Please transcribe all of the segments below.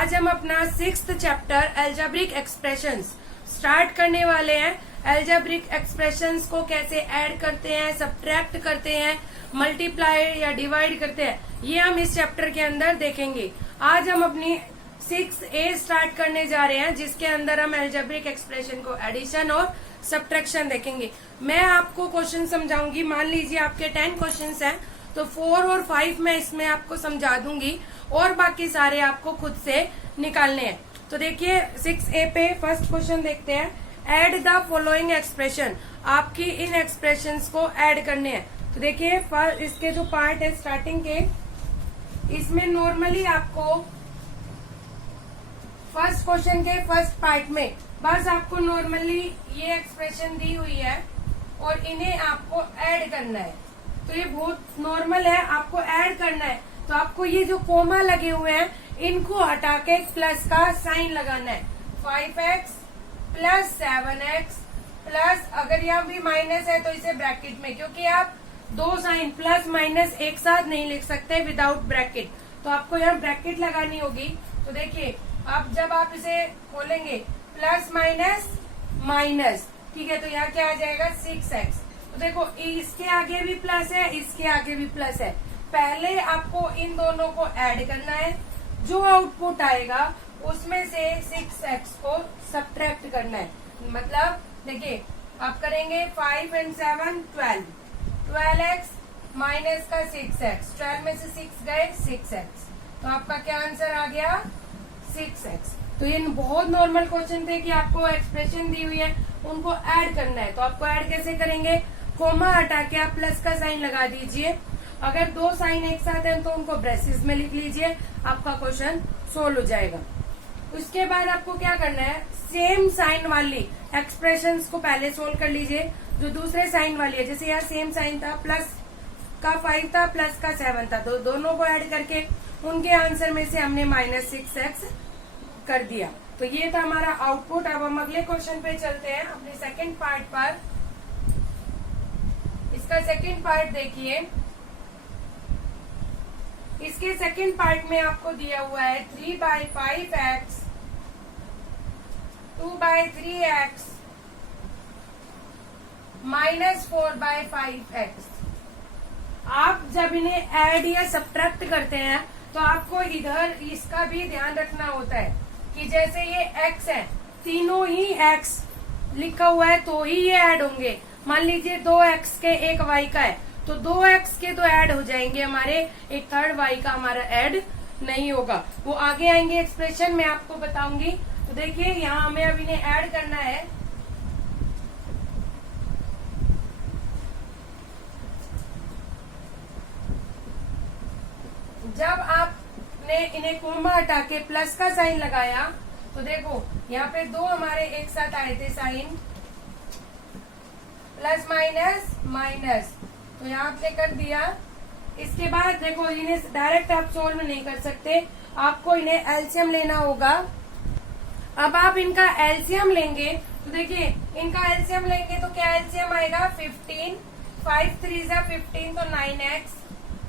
आज हम अपना 6th chapter algebraic expressions start करने वाले हैं। एल्जेब्रिक एक्सप्रेशंस को कैसे ऐड करते हैं, सब्ट्रैक्ट करते हैं, मल्टीप्लाई या डिवाइड करते हैं, ये हम इस चैप्टर के अंदर देखेंगे। आज हम अपनी 6A स्टार्ट करने जा रहे हैं, जिसके अंदर हम एल्जेब्रिक एक्सप्रेशन को एडिशन और सब्ट्रैक्शन देखेंगे। मैं आपको क्वेश्चन समझाऊंगी। मान लीजिए आपके 10 क्वेश्चंस हैं, तो 4 और 5 मैं इसमें आपको समझा दूंगी और बाकी सारे आपको खुद से निकालने हैं। तो देखिए 6A पे फर्स्ट क्वेश्चन देखते हैं। ऐड द फॉलोइंग एक्सप्रेशन, आपकी इन एक्सप्रेशंस को ऐड करने हैं। तो देखिए इसके जो पार्ट है स्टार्टिंग के, इसमें नॉर्मली आपको फर्स्ट क्वेश्चन के फर्स्ट पार्ट में बस आपको नॉर्मली ये एक्सप्रेशन दी हुई है और इन्हें आपको ऐड करना है। तो ये बहुत नॉर्मल है, आपको ऐड करना है। तो आपको ये जो कोमा लगे हुए हैं इनको हटा के प्लस का साइन लगाना है। 5x प्लस 7x प्लस, अगर यहाँ भी माइनस है तो इसे ब्रैकेट में, क्योंकि आप दो साइन प्लस माइनस एक साथ नहीं लिख सकते विदाउट ब्रैकेट, तो आपको यहाँ ब्रैकेट लगानी होगी। तो देखिए अब जब आप इसे खोलेंगे प्लस माइनस माइनस, ठीक है, तो यहाँ क्या आ जाएगा 6x। तो देखो इसके आगे भी प्लस है, इसके आगे भी प्लस है। पहले आपको इन दोनों को ऐड करना है, जो आउटपुट आएगा उसमें से 6x को सब्ट्रैक्ट करना है। मतलब देखिए आप करेंगे 5 और 7 12x माइनस का 6x, 12 में से 6 गए 6x, तो आपका क्या आंसर आ गया 6x। तो ये बहुत नॉर्मल क्वेश्चन थे कि आपको एक्सप्रेशन दी हुई है उनको ऐड करना है। तो आपको ऐड कैसे करेंगे, कोमा हटा के आप प्लस का साइन लगा दीजिए। अगर दो साइन एक साथ हैं तो उनको ब्रेसेस में लिख लीजिए, आपका क्वेश्चन सोल्व हो जाएगा। उसके बाद आपको क्या करना है, सेम साइन वाली एक्सप्रेशंस को पहले सोल्व कर लीजिए। जो दूसरे साइन वाली है, जैसे यहाँ सेम साइन था, प्लस का 5 था प्लस का 7 था, तो दोनों को ऐड करके उनके आंसर में से हमने माइनस 6x कर दिया। तो ये था हमारा आउटपुट। अब हम अगले क्वेश्चन पे चलते हैं, अपने सेकंड पार्ट पर। इसका सेकंड पार्ट देखिए। इसके सेकंड पार्ट में आपको दिया हुआ है 3/5x 2/3x माइनस 4/5x। आप जब इन्हें ऐड या सब्ट्रैक्ट करते हैं तो आपको इधर इसका भी ध्यान रखना होता है कि जैसे ये x है, तीनों ही x लिखा हुआ है तो ही ये ऐड होंगे। मान लीजिए 2x के 1 y का है, तो 2x के तो ऐड हो जाएंगे हमारे, एक थर्ड y का हमारा ऐड नहीं होगा। वो आगे आएंगे एक्सप्रेशन में आपको बताऊंगी। तो देखिए यहाँ हमें अब इन्हें ऐड करना है। जब आपने इन्हें कोमा हटा के प्लस का साइन लगाया तो देखो यहाँ पे दो हमारे एक साथ आए थे साइन, प्लस माइनस माइनस, तो यहाँ पे कर दिया। इसके बाद देखो इन्हें डायरेक्ट आप सोल्व नहीं कर सकते, आपको इन्हें एलसीएम लेना होगा। अब आप इनका एलसीएम लेंगे तो देखिए इनका एलसीएम लेंगे तो क्या एलसीएम आएगा 15, 5 3 जा 15 तो 9x,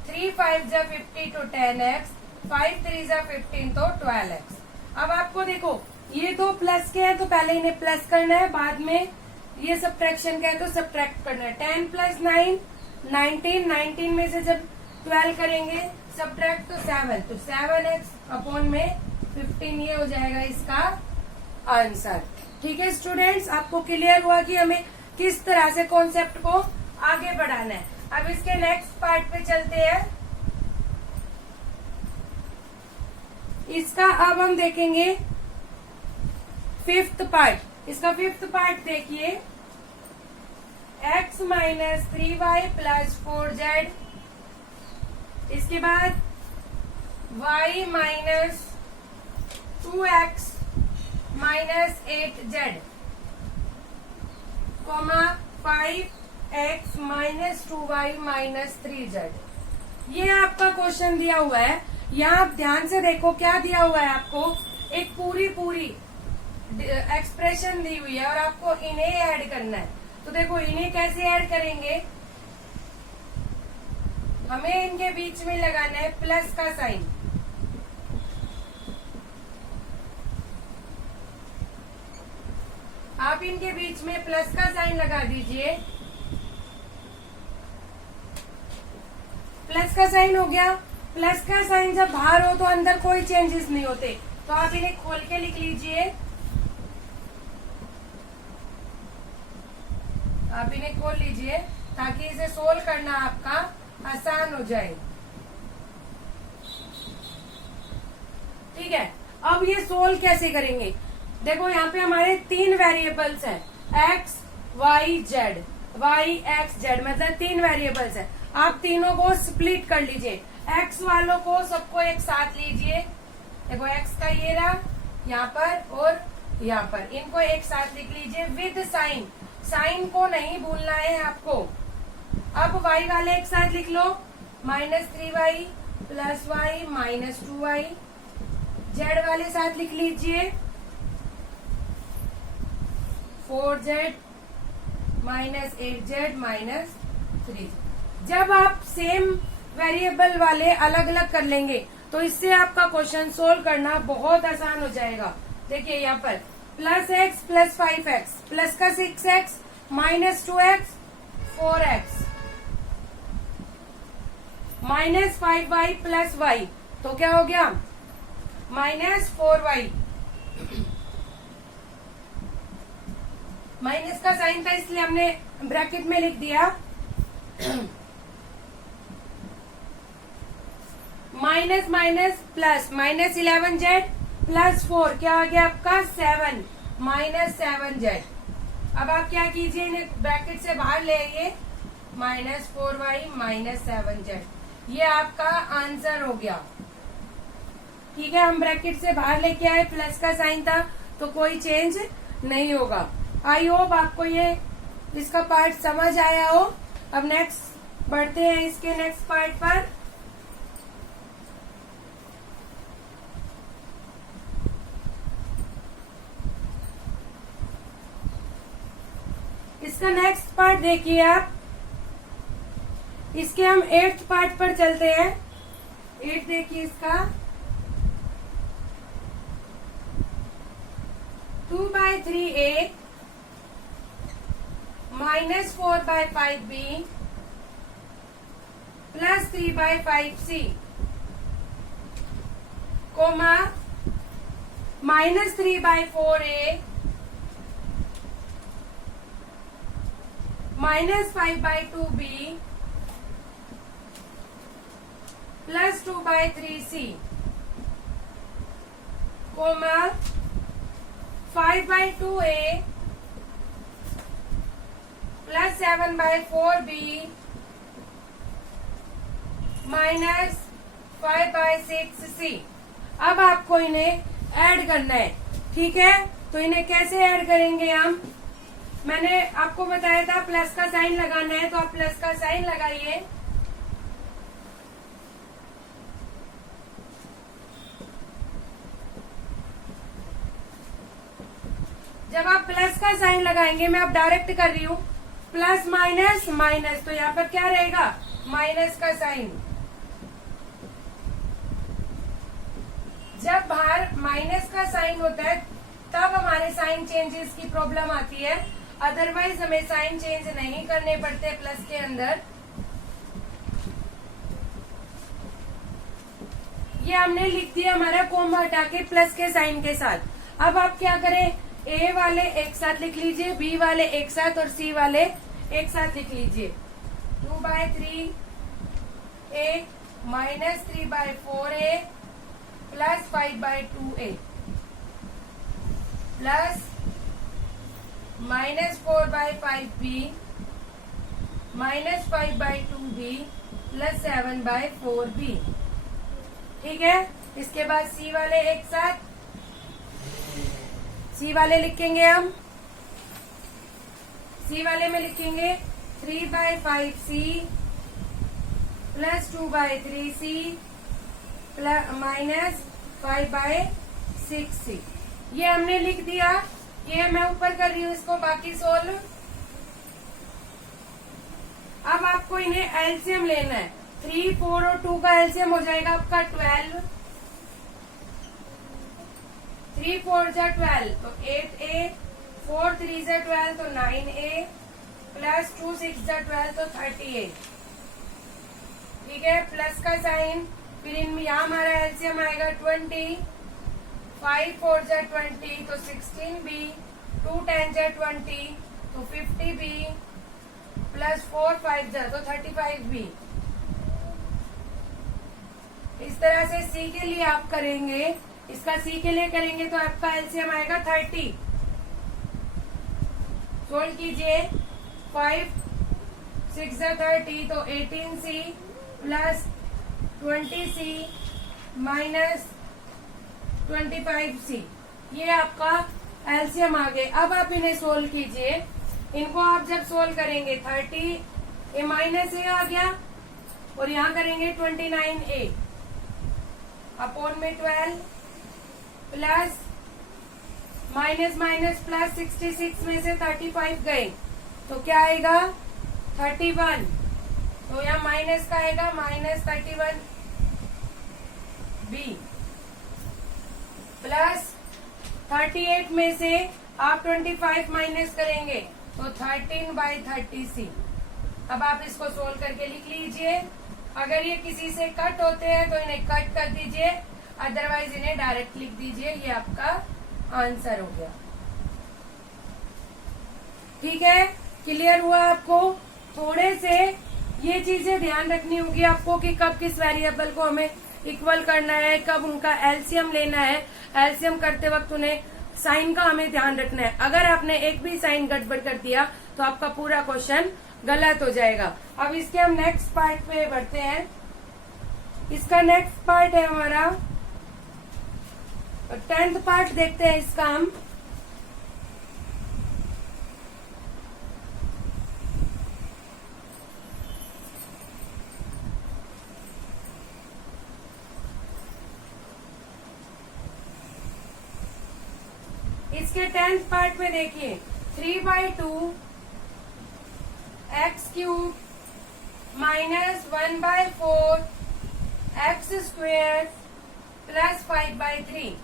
3 5 जा 50 तो 10x, 5 3 जा 15 तो 12x। अब आपको देखो ये दो प्लस के हैं तो पहले इन्हें प्लस करना है, बाद में ये सब्ट्रैक्शन का है तो सब्ट्रैक्ट करना है। 10 प्लस 9 19, 19 में से जब 12 करेंगे सब्ट्रैक्ट तो 7, तो 7x अपॉन में 15, ये हो जाएगा इसका आंसर। ठीक है स्टूडेंट्स, आपको क्लियर हुआ कि हमें किस तरह से कॉन्सेप्ट को आगे बढ़ाना है। अब इसके नेक्स्ट पार्ट पे चलते हैं। इसका अब हम देखेंगे फिफ्थ पार्ट। इसका फिफ्थ पार्ट देखिए, x minus 3y plus 4z, इसके बाद y minus 2x minus 8z, comma 5x minus 2y minus 3z। ये आपका क्वेश्चन दिया हुआ है। यहाँ आप ध्यान से देखो क्या दिया हुआ है, आपको एक पूरी एक्सप्रेशन दी हुई है और आपको इन्हें ऐड करना है। तो देखो इन्हें कैसे ऐड करेंगे, हमें इनके बीच में लगाना है प्लस का साइन। आप इनके बीच में प्लस का साइन लगा दीजिए। प्लस का साइन हो गया। प्लस का साइन जब बाहर हो तो अंदर कोई चेंजेस नहीं होते, तो आप इन्हें खोल के लिख लीजिए। आप इन्हें खोल लीजिए ताकि इसे सोल्व करना आपका आसान हो जाए। ठीक है, अब ये सोल्व कैसे करेंगे? देखो यहाँ पे हमारे 3 वेरिएबल्स हैं, x, y, z। y, x, z मतलब 3 वेरिएबल्स हैं। आप तीनों को स्प्लिट कर लीजिए। x वालों को सबको एक साथ लीजिए। देखो x का ये रहा यहाँ पर और यहाँ पर, इनको एक साथ लिख लीजिए विद साइन। साइन को नहीं भूलना है आपको। अब y वाले एक साथ लिख लो, -3y + y -2y। z वाले साथ लिख लीजिए 4z -8z -3। जब आप सेम वेरिएबल वाले अलग अलग कर लेंगे तो इससे आपका क्वेश्चन सोल्व करना बहुत आसान हो जाएगा। देखिए यहाँ पर +x + 5x प्लस का 6x -2x 4x -5y + y, तो क्या हो गया -4y। माइनस का साइन था इसलिए हमने ब्रैकेट में लिख दिया माइनस माइनस प्लस -11z + 4 क्या आ गया आपका 7 -7z। अब आप क्या कीजिए, इन्हें ब्रैकेट से बाहर ले आइए, -4y -7z। ये आपका आंसर हो गया। ठीक है, हम ब्रैकेट से बाहर लेके आए, प्लस का साइन था तो कोई चेंज नहीं होगा। आई होप आपको ये इसका पार्ट समझ आया हो। अब नेक्स्ट बढ़ते हैं इसके नेक्स्ट पार्ट पर। इसका नेक्स्ट पार्ट देखिए आप। इसके हम 8th पार्ट पर चलते हैं। 8 देखिए इसका 2/3a -4/5b + 3/5c, coma -3/4a -5/2b + 2/3c, coma 5/2a + 7/4b -5/6c। अब आपको इन्हें ऐड करना है। ठीक है, तो इन्हें कैसे ऐड करेंगे हम? मैंने आपको बताया था प्लस का साइन लगाना है, तो आप प्लस का साइन लगाइए। जब आप प्लस का साइन लगाएंगे, मैं अब डायरेक्ट कर रही हूँ, प्लस माइनस माइनस, तो यहाँ पर क्या रहेगा माइनस का साइन। जब बाहर माइनस का साइन होता है तब हमारे साइन चेंजेस की प्रॉब्लम आती है, अदरवाइज हमें साइन चेंज नहीं करने पड़ते प्लस के अंदर। ये हमने लिख दिया हमारा कोमा हटा के प्लस के साइन के साथ। अब आप क्या करें, ए वाले एक साथ लिख लीजिए, बी वाले एक साथ और सी वाले एक साथ लिख लीजिए। 2/3a -3/4a + 5/2a plus -4/5b -5/2b + 7/4b। ठीक है, इसके बाद सी वाले एक साथ, सी वाले लिखेंगे हम। सी वाले में लिखेंगे 3/5c + 2/3c -5/6c। ये हमने लिख दिया। ये मैं ऊपर कर रही हूँ इसको, बाकी सोल्व। अब आपको इन्हें एलसीएम लेना है। 3, 4 और 2 का एलसीएम हो जाएगा आपका 12। 3 4 जा 12, तो 8a 4 3 से 12 तो 9a प्लस 2 6 से 12 तो 30a। ठीक है, प्लस का साइन, फिर इनमें यहाँ हमारा एलसीएम आएगा 20, 5 4 से 20 तो 16b, 2 10 से 20 तो 50b, प्लस 4 5 से तो 35b। इस तरह से सी के लिए आप करेंगे, इसका सी के लिए करेंगे तो आपका एलसीएम आएगा 30। सोल्व कीजिए, 5 6 से 30 तो 18c plus 20c minus 25c, ये आपका एलसीएम आ गए। अब आप इन्हें सोल्व कीजिए, इनको आप जब सोल्व करेंगे 30 ए माइनस ए आ गया और यहाँ करेंगे 29a अपॉन में 12 प्लस माइनस माइनस प्लस 66 में से 35 गए तो क्या आएगा 31, तो यहाँ माइनस का आएगा माइनस 31b प्लस 38 में से आप 25 माइनस करेंगे तो 13/30c। अब आप इसको सोल्व करके लिख लीजिए। अगर ये किसी से कट होते हैं तो इन्हें कट कर दीजिए, अदरवाइज इन्हें डायरेक्ट लिख दीजिए। ये आपका आंसर हो गया। ठीक है, क्लियर हुआ आपको? थोड़े से ये चीजें ध्यान रखनी होगी आपको कि कब किस वेरिएबल को हमें इक्वल करना है, कब उनका एलसीएम लेना है। एलसीएम करते वक्त उन्हें साइन का हमें ध्यान रखना है। अगर आपने एक भी साइन गड़बड़ कर दिया तो आपका पूरा क्वेश्चन गलत हो जाएगा। अब इसके हम नेक्स्ट पार्ट पे बढ़ते हैं। इसका नेक्स्ट पार्ट है हमारा 10th पार्ट, देखते हैं इसका हम। इसके 10th पार्ट में देखिए 3/2 x cube minus 1/4 x square plus 5/3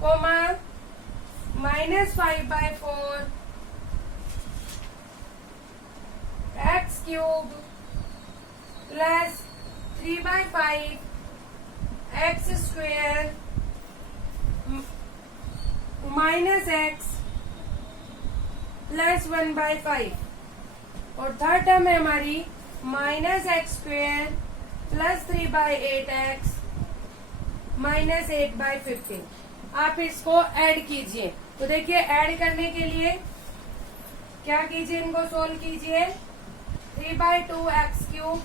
comma minus 5/4 x cube plus 3/5 x square minus x plus 1/5 और थर्ड टर्म है हमारी minus x square plus 3/8 x minus 8/15। आप इसको ऐड कीजिए। तो देखिए, ऐड करने के लिए क्या कीजिए, इनको सोल्व कीजिए। 3/2 x cube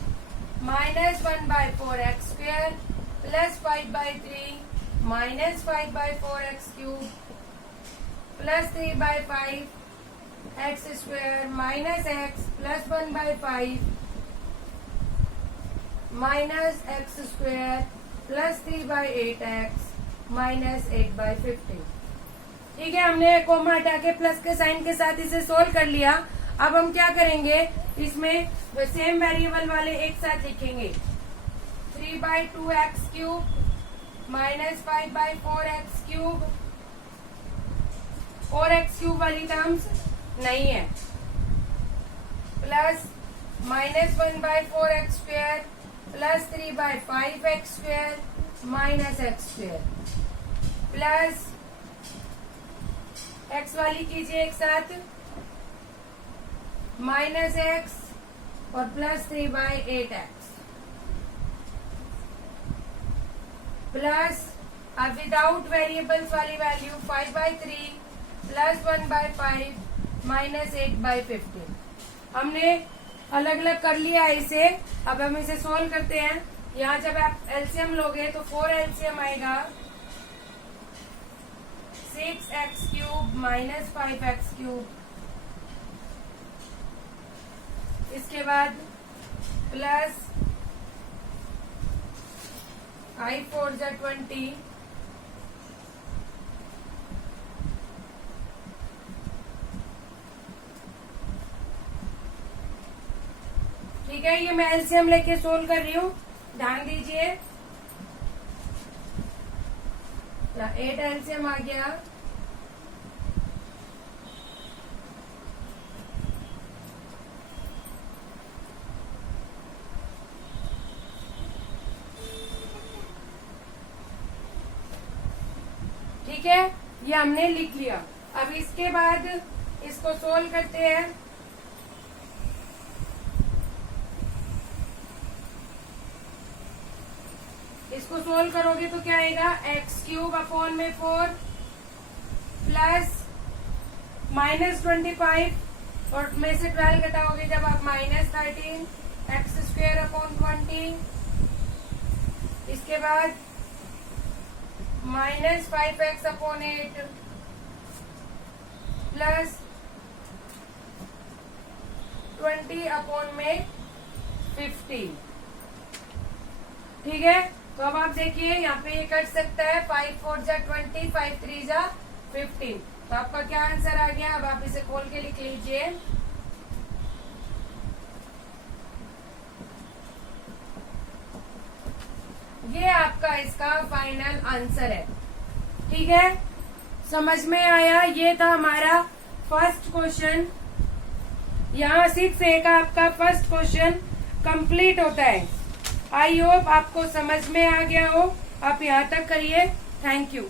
minus 1/4 x square plus 5/3 minus 5/4 x cube plus 3/5 x square minus x plus 1/5 minus x square plus 3/8 x minus 8/15। ठीक है, हमने कोमा हटा के प्लस के साइन के साथ इसे सोल्व कर लिया। अब हम क्या करेंगे, इसमें सेम वेरिएबल वाले एक साथ लिखेंगे। 3/2 x cube minus 5/4 x cube, और एक्स क्यूब वाली टर्म्स नहीं है, plus minus 1/4 x square plus 3/5 x square minus x square plus x वाली कीजिए एक साथ माइनस एक्स और प्लस 3/8 एक्स प्लस अब विदाउट वेरिएबल्स वाली वैल्यू 5/3 प्लस 1/5 माइनस 8/15। हमने अलग अलग कर लिया है इसे। अब हम इसे सोल्व करते हैं। यहाँ जब आप एलसीएम लोगे तो 4 एलसीएम आएगा 6x cube minus 5x cube, इसके बाद प्लस 5 4 जा 20 ठीक है। ये मैं एलसीएम लेके सोल्व कर रही हूँ, ध्यान दीजिए। 8 एलसीएम आ गया ठीक है, ये हमने लिख लिया। अब इसके बाद इसको सोल्व करते हैं। इसको सोल्व करोगे तो क्या आएगा, x³/4 प्लस -25 और में से 12 घटाओगे जब आप -13 x²/20। इसके बाद -5x/8 प्लस 20/15। ठीक है, तो अब आप देखिए यहाँ पे ये कट सकता है, 5 4 जा 20, 5 3 जा 15। तो आपका क्या आंसर आ गया, अब आप इसे खोल के लिख लीजिए। ये आपका इसका फाइनल आंसर है। ठीक है, समझ में आया। ये था हमारा फर्स्ट क्वेश्चन। यहाँ 6A का आपका फर्स्ट क्वेश्चन कंप्लीट होता है। आई होप आपको समझ में आ गया हो। आप यहाँ तक करिए। Thank you.